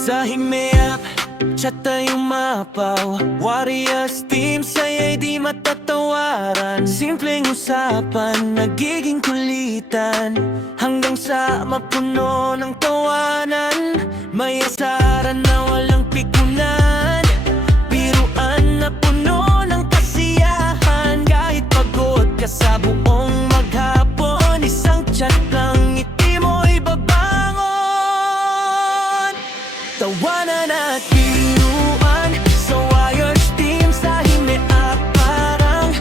Sa himeyap, siya tayong mapaw. Warriors team, saya'y di matatawaran. Simpleng usapan, nagiging kulitan, hanggang sa mapuno ng tawanan. May asaran na walang pikunan, biruan na puno ng kasiyahan. Kahit pagod ka sa buong maghapon, isang chat lang ngiti mo'y babangon. Tawanan at biruan sa Warriors team, sa himea parang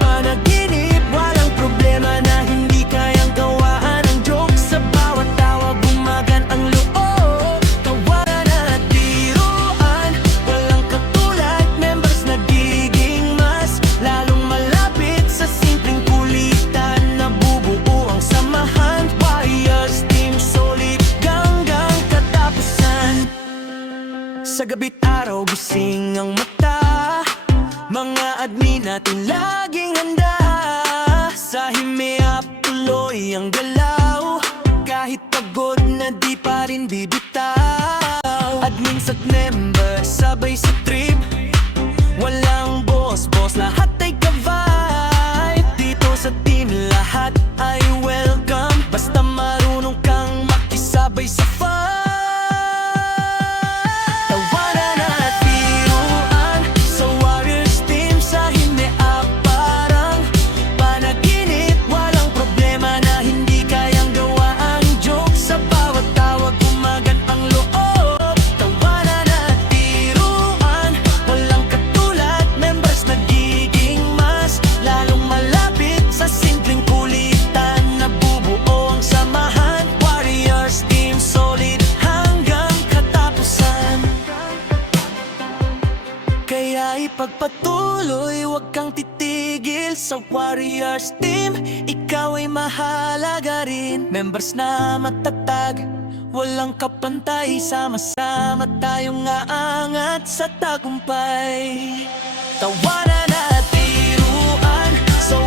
panaginip. Walang problema na hindi kayang gawaan ang joke, sa bawat tawa bumagan ang loob. Tawanan at biruan, walang katulad. Members nagiging mas lalong malapit, sa simpleng kulitan nabubuo ang samahan. Warriors team, solid hanggang katapusan. Sa gabi't araw gising ang mata, mga admin natin laging handa. Sa himea tuloy ang galaw, kahit pagod na di pa rin bibitaw. Admins at members sabay sa trip, walang boss, lahat ay ka-vibe. Dito sa team lahat ay welcome, basta marunong kang makisabay sa fun. Tawanan at biruan sa Warriors team, sa himea parang panaginip. Walang problema na hindi kayang gawa ang joke, sa bawat tawag bumagan ang loob. Tawanan at biruan, walang katulad. Members nagiging mas lalong malapit, sa simpleng kulitan nabubuo ang samahan. Warriors team, solid hanggang katapusan. Kaya ipagpatuloy, huwag kang titigil. Sa Warriors team, ikaw ay mahalaga rin. Members na matatag, walang kapantay. Sama-sama tayong aangat sa tagumpay. Tawanan at biruan sa